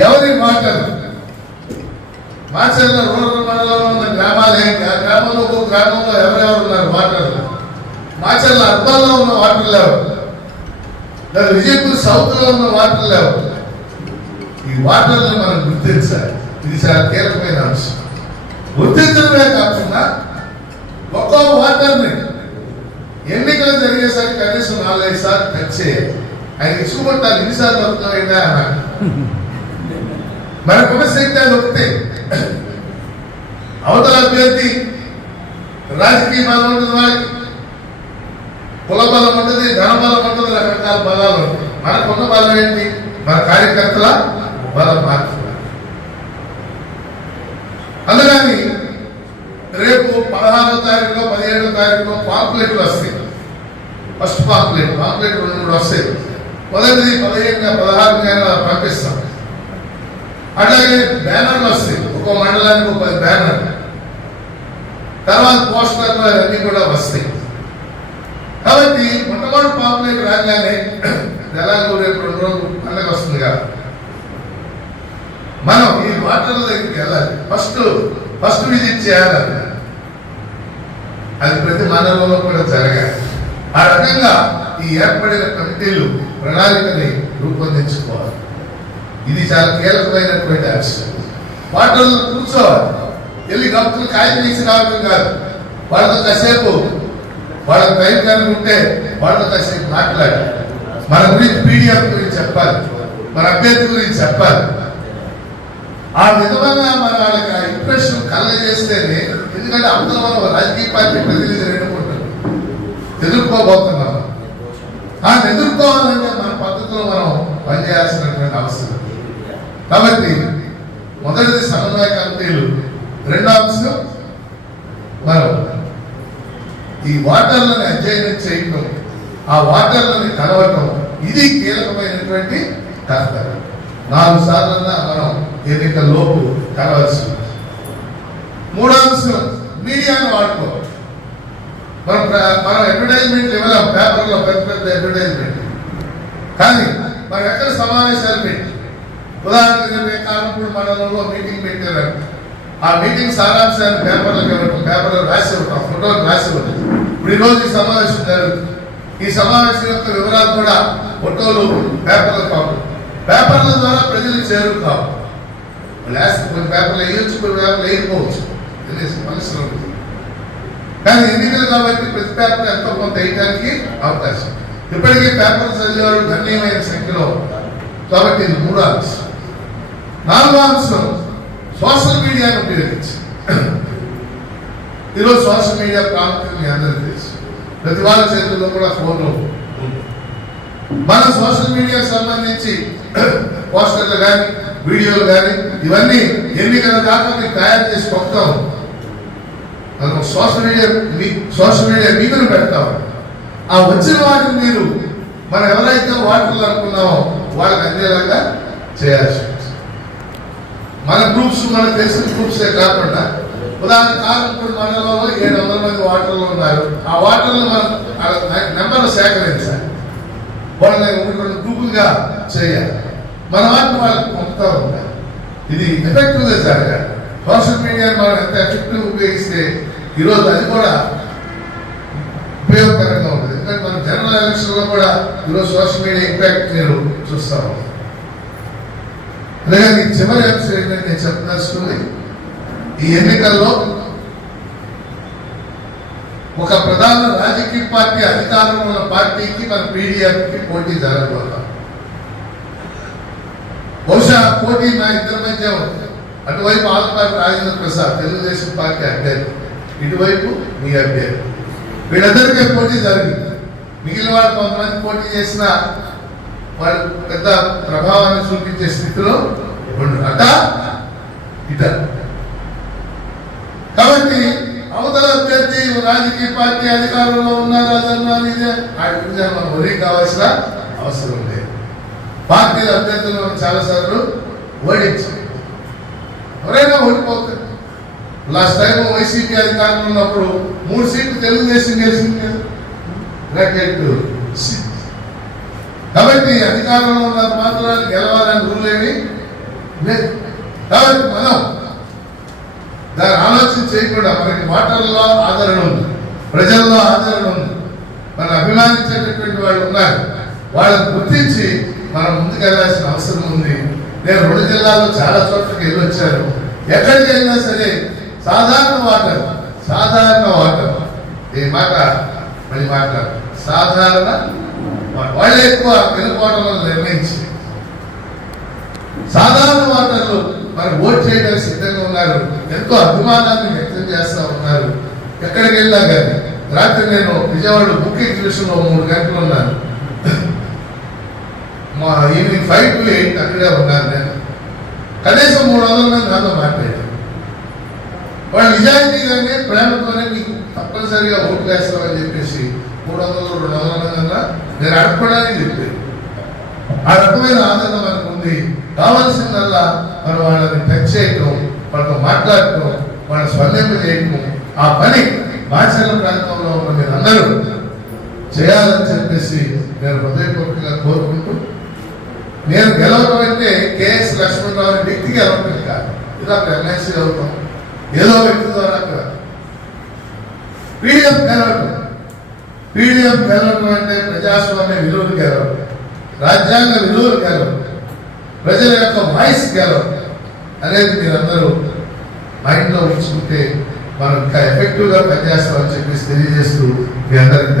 ఎవరి మాటలు మాచర్ల రూరల్ మండలంలో ఉన్న గ్రామాలు ఏంటి ఆ గ్రామంలో ఒక గ్రామంలో ఎవరెవరు ఉన్నారు? వాటర్లు మాచర్ల అర్బన్లో ఉన్న వాటర్ లేవు. లేదా విజయపూర్ సౌత్లో ఉన్న వాటర్ లేవు. ఈ వాటర్ని మనం గుర్తించాలి. ఇది చాలా కీలకమైన అంశం. గుర్తించడమే కాకుండా ఒక్కో వాటర్ని ఎన్నికలు జరిగేసరికి కనీసం నాలుగైదు సార్లు టచ్ చేయాలి. ఆయన ఇచ్చుకుంటారు ఎన్నిసార్లు వస్తున్నాయినా అన్నాడు మనకున్న శక్తి అది ఒకటే అవతల అభ్యర్థి రాజకీయ బలం ఉంటుంది వాళ్ళకి కుల బలం ఉంటుంది ధన బలం ఉంటుంది రకరకాల బలాలు ఉంటాయి. మనకున్న బలం ఏంటి? మన కార్యకర్తల బలం మాత్రమే అందుకని రేపు పదహారో తారీఖులో పదిహేడో తారీఖులో పాంప్లెట్లు వస్తాయి. ఫస్ట్ పాంప్లెట్ పాంప్లెట్ రెండు మూడు వస్తాయి. మొదటిది పదిహేను పదహారు పంపిస్తాం. అట్లాగే బ్యానర్లు వస్తాయి. ఒక్కో మండలానికి ఒక పది బ్యానర్. తర్వాత పోస్టర్లు అవన్నీ కూడా వస్తాయి. కాబట్టి మొట్టమొదటి పాపులేట్ రాగానే దళాలు రేపు రెండు రోజులు పండగ వస్తుంది కదా. మనం ఈ వాటర్ల దగ్గరికి వెళ్ళాలి. ఫస్ట్ ఫస్ట్ విజిట్ చేయాలి. అది ప్రతి మండలంలో కూడా జరగాలి. ఆ రకంగా ఈ ఏర్పడిన కమిటీలు ప్రణాళికని రూపొందించుకోవాలి. ఇది చాలా కీలకమైనటువంటి అంశం. వాటిల్లో కూర్చోవాలి. వెళ్ళి డాక్టర్లు కాయలు తీసి రావడం కాదు. వాళ్ళతో కాసేపు వాళ్ళ టైం కనుక ఉంటే వాళ్ళతో కాసేపు మాట్లాడాలి. మన గురించి పీడిఎఫ్ గురించి చెప్పాలి. మన అభ్యర్థి గురించి చెప్పాలి. ఆ విధమైన మన వాళ్ళకి ఆ ఇంప్రెషన్ కలగజేస్తేనే ఎందుకంటే అందరూ మనం రాజకీయ పార్టీ ప్రతినిధులు ఎన్నుకుంటాం. ఎదుర్కోబోతున్నాం. ఆ ఎదుర్కోవాలంటే మన పద్ధతిలో మనం పనిచేయాల్సినటువంటి అవసరం. కాబట్టి మొదటిది సమన్వయ కమిటీలు. రెండో అంశం మనం ఈ వాటర్లను అధ్యయనం చేయటం ఆ వాటర్లని కలవటం ఇది కీలకమైనటువంటి కర్తవ్యం. నాలుగు సార్లన్నా మనం ఎన్నిక లోపు కలవాల్సి ఉంది. మూడో అంశం మీడియాను వాడుకో. మనం మనం అడ్వర్టైజ్మెంట్ ఇవ్వలేం పేపర్లో పెద్ద పెద్ద అడ్వర్టైజ్మెంట్ కానీ మనం ఎక్కడ సమావేశాలు పెట్టి ఉదాహరణకు రేపు మండలంలో మీటింగ్ పెట్టారు ఆ మీటింగ్ సారాంశాన్ని పేపర్లకు ఇవ్వటం పేపర్లో రాసి ఉంటాం ఫోటోలు రాసి ఇవ్వటం ఇప్పుడు ఈరోజు రోజు ఈ సమావేశం జరుగుతుంది. ఈ సమావేశం యొక్క వివరాలు కూడా ఫోటోలు పేపర్లు కావు పేపర్ల ద్వారా ప్రజలు చేరుకావు లాస్ట్ కొన్ని పేపర్లు వేయొచ్చు కొన్ని పేపర్లు వేయకపోవచ్చు. తెలియదు మనసులో ఉంటుంది. కానీ ఎన్నికలు కాబట్టి ప్రతి పేపర్ ఎంతో కొంత వేయడానికి అవకాశం. ఇప్పటికీ పేపర్లు చదివేవారు గణనీయమైన సంఖ్యలో కాబట్టి ఇది మూడు అంశం నాలుగో అంశం సోషల్ మీడియాను ఉపయోగించి. ఈరోజు సోషల్ మీడియా ప్రాముఖ్యత మీ అందరికీ తెలుసు. ప్రతి వాళ్ళ చేతుల్లో కూడా ఫోన్లు మన సోషల్ మీడియాకు సంబంధించి పోస్టర్లు కానీ వీడియోలు కానీ ఇవన్నీ ఎన్నికల దాకా మీరు తయారు చేసి పంపుతాం. మనం సోషల్ మీడియా మీ- సోషల్ మీడియా మీదను పెడతాం. ఆ వచ్చిన వాటిని మీరు మనం ఎవరైతే వాటర్లు అనుకున్నామో వాళ్ళకి అందేలాగా చేయాల్సి మన గ్రూప్స్ మనకు తెలిసిన గ్రూప్సే కాకుండా ఉదాహరణ కారంపూడి మండలంలో ఏడు వందల మంది వాటర్లు ఉన్నారు. ఆ వాటర్లు మనం నెంబర్లు సేకరించాలి. వాళ్ళని ఒకటి రెండు గ్రూపులుగా చేయాలి. మన వాటిని వాళ్ళకి పంపుతా ఉండాలి. ఇది ఎఫెక్టివ్గా జరగాలి. సోషల్ మీడియాని మనం ఎంత ఎఫెక్టివ్ ఉపయోగిస్తే ఈరోజు అది కూడా ఉపయోగకరంగా ఉంటుంది. ఎందుకంటే మనం జనరల్ ఎలక్షన్లో కూడా ఈరోజు సోషల్ మీడియా ఇంపాక్ట్ మీరు చూస్తూ ఉన్నాం అలాగే మీకు చివరి అంశం ఏంటంటే నేను చెప్పదలుచుకుంది ఈ ఎన్నికల్లో ఒక ప్రధాన రాజకీయ పార్టీ అధికారంలో ఉన్న పార్టీకి మన పీడిఎఫ్కి పోటీ జరగబోతాం. బహుశా పోటీ నా ఇద్దరి మధ్య ఉంది. అటువైపు ఆంధ్రపాటి రాజేంద్ర ప్రసాద్ తెలుగుదేశం పార్టీ అభ్యర్థి. ఇటువైపు మీ అభ్యర్థి. వీళ్ళందరికీ పోటీ జరిగింది. మిగిలిన వాళ్ళు కొంతమంది పోటీ చేసిన వాళ్ళు పెద్ద ప్రభావాన్ని చూపించే స్థితిలో రెండు అట ఇట కాబట్టి అవతల అభ్యర్థి రాజకీయ పార్టీ అధికారంలో ఉన్నారు అదన్నారు ఇదే వాటి గురించి మనం వరి కావాల్సిన అవసరం లేదు. పార్టీల అభ్యర్థులు మనం చాలాసార్లు ఓడించాం ఎవరైనా ఓడిపోతారు. లాస్ట్ టైం వైసీపీ అధికారంలో ఉన్నప్పుడు మూడు సీట్లు తెలుగుదేశం గెలిచింది కదా. బ్రాకెట్ కాబట్టి అధికారంలో ఉన్న మాత్రాన్ని గెలవాలని రూల్ ఏమి లేదు. కాబట్టి మనం దాన్ని ఆలోచన చేయకుండా మనకి మాటల్లో ఆదరణ ఉంది ప్రజల్లో ఆదరణ ఉంది. మనం అభిమానించేటటువంటి వాళ్ళు ఉన్నారు. వాళ్ళని గుర్తించి మనం ముందుకెళ్ళాల్సిన అవసరం ఉంది. నేను రెండు జిల్లాల్లో చాలా చోట్లకి వెళ్ళి వచ్చాను ఎక్కడికి వెళ్ళినా సరే సాధారణ వాటర్ సాధారణ వాటర్. ఈ మాట మళ్ళీ మాట్లాడు. సాధారణ వాటర్. వాళ్ళే ఎక్కువ వెళ్ళిపోవడం నిర్ణయించి సాధారణ ఓటర్లు మరి ఓట్ చేయడానికి సిద్ధంగా ఉన్నారు. ఎంతో అభిమానాన్ని వ్యక్తం చేస్తూ ఉన్నారు. ఎక్కడికి వెళ్ళినా కానీ. రాత్రి నేను విజయవాడ బుక్ ఎగ్జిబిషన్లో మూడు గంటలు ఉన్నాను. మా ఈవినింగ్ ఫైవ్ టు ఎయిట్ అక్కడే ఉన్నాను నేను. కనీసం మూడు వందల మంది నాతో మాట్లాడారు. వాళ్ళు నిజాయితీగానే ప్రేమతోనే మీకు తప్పనిసరిగా ఓట్లు వేస్తామని చెప్పేసి మూడు వందలు రెండు వందల మంది అన్నా నేను అడగడానికి చెప్పాను ఆ రకమైన ఆనందం మనకు ఉంది. కావాల్సిందల్లా మనం వాళ్ళని టచ్ చేయటం వాళ్ళతో మాట్లాడటం వాళ్ళ స్పందింప చేయటం ఆ పని మాచర్ల ప్రాంతంలో ఉన్న మీరందరూ చేయాలని చెప్పేసి నేను హృదయపూర్వకంగా కోరుకుంటూ నేను గెలవడం అంటే కేఎస్ లక్ష్మణరావు అనే వ్యక్తి గెలవటం కాదు. ఇలా ఒక ఎమ్మెల్సీ అవుతాం. ఏదో వ్యక్తి ద్వారా పీడిఎఫ్ గెలవటం. పీడిఎఫ్ గెలవటం అంటే ప్రజాస్వామ్య విలువలు గెలవటం. రాజ్యాంగ విలువలు గెలవటం. ప్రజల యొక్క వాయిస్ గెలవటం. అనేది మీరందరూ మైండ్లో ఉంచుకుంటే మనం ఇంకా ఎఫెక్టివ్గా పనిచేస్తామని చెప్పేసి తెలియజేస్తూ మీ అందరికి